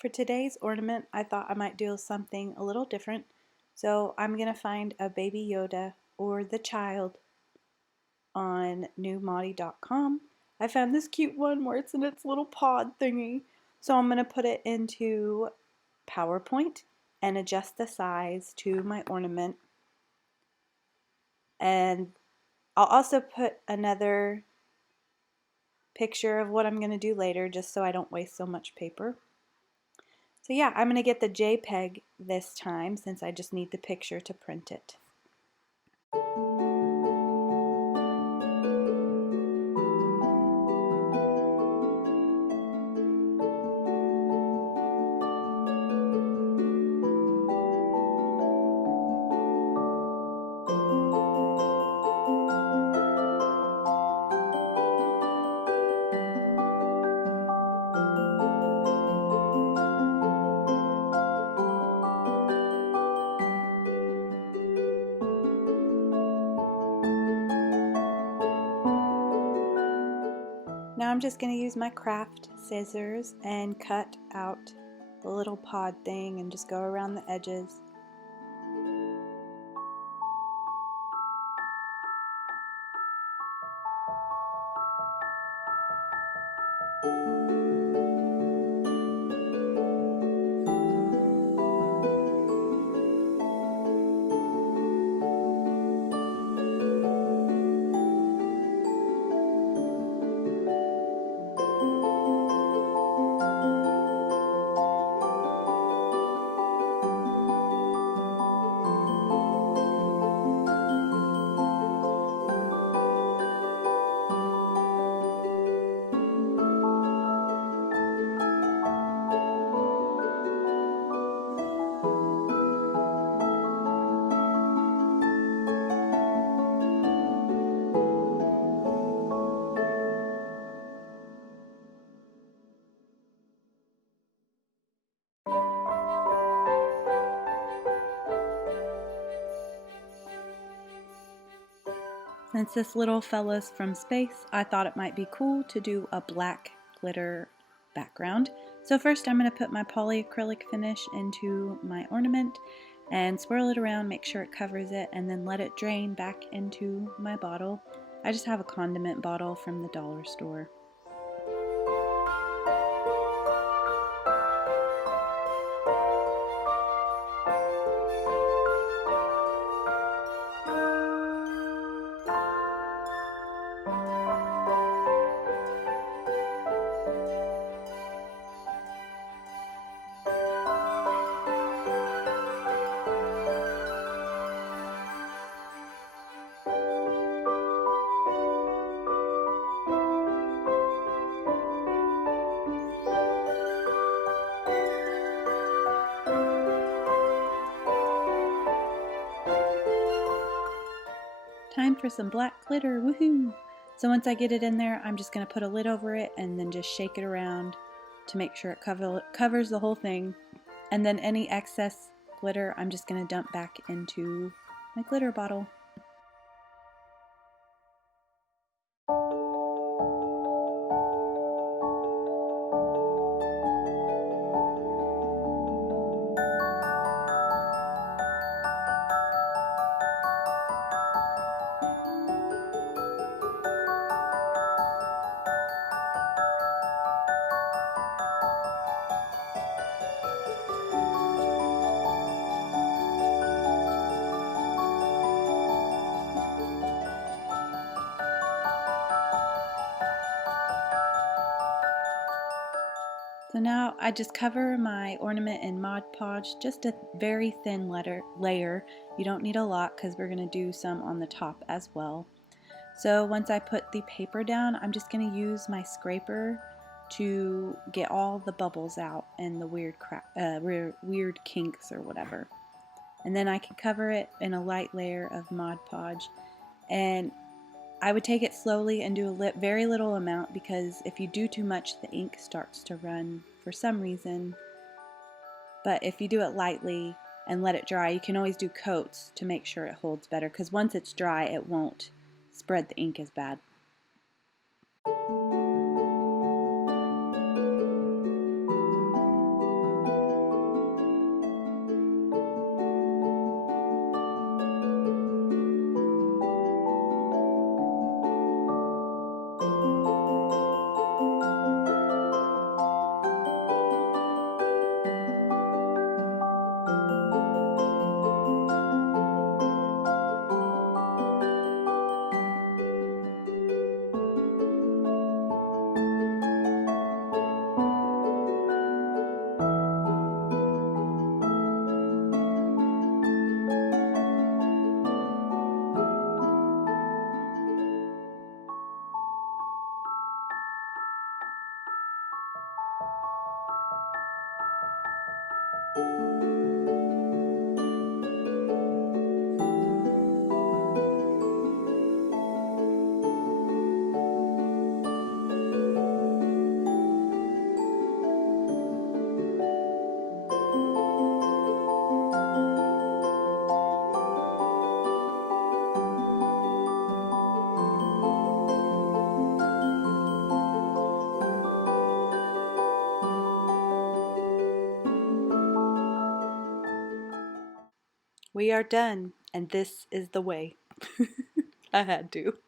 For today's ornament, I thought I might do something a little different. So I'm going to find a baby Yoda or the child on newmodi.com. I found this cute one where it's in its little pod thingy. So I'm going to put it into PowerPoint and adjust the size to my ornament. And I'll also put another picture of what I'm going to do later just so I don't waste so much paper. So yeah, I'm going to get the JPEG this time since I just need the picture to print it. Now I'm just going to use my craft scissors and cut out the little pod thing and just go around the edges. Since this little fella's from space, I thought it might be cool to do a black glitter background. So first I'm going to put my polyacrylic finish into my ornament and swirl it around, make sure it covers it, and then let it drain back into my bottle. I just have a condiment bottle from the dollar store. Time for some black glitter, woohoo! So once I get it in there, I'm just going to put a lid over it and then just shake it around to make sure it covers the whole thing. And then any excess glitter, I'm just going to dump back into my glitter bottle. So now I just cover my ornament in Mod Podge, just a very thin layer. You don't need a lot because we're going to do some on the top as well. So once I put the paper down, I'm just going to use my scraper to get all the bubbles out and the weird kinks or whatever. And then I can cover it in a light layer of Mod Podge. And I would take it slowly and do a very little amount because if you do too much, the ink starts to run for some reason. But if you do it lightly and let it dry, you can always do coats to make sure it holds better because once it's dry, it won't spread the ink as bad. We are done, and this is the way. I had to.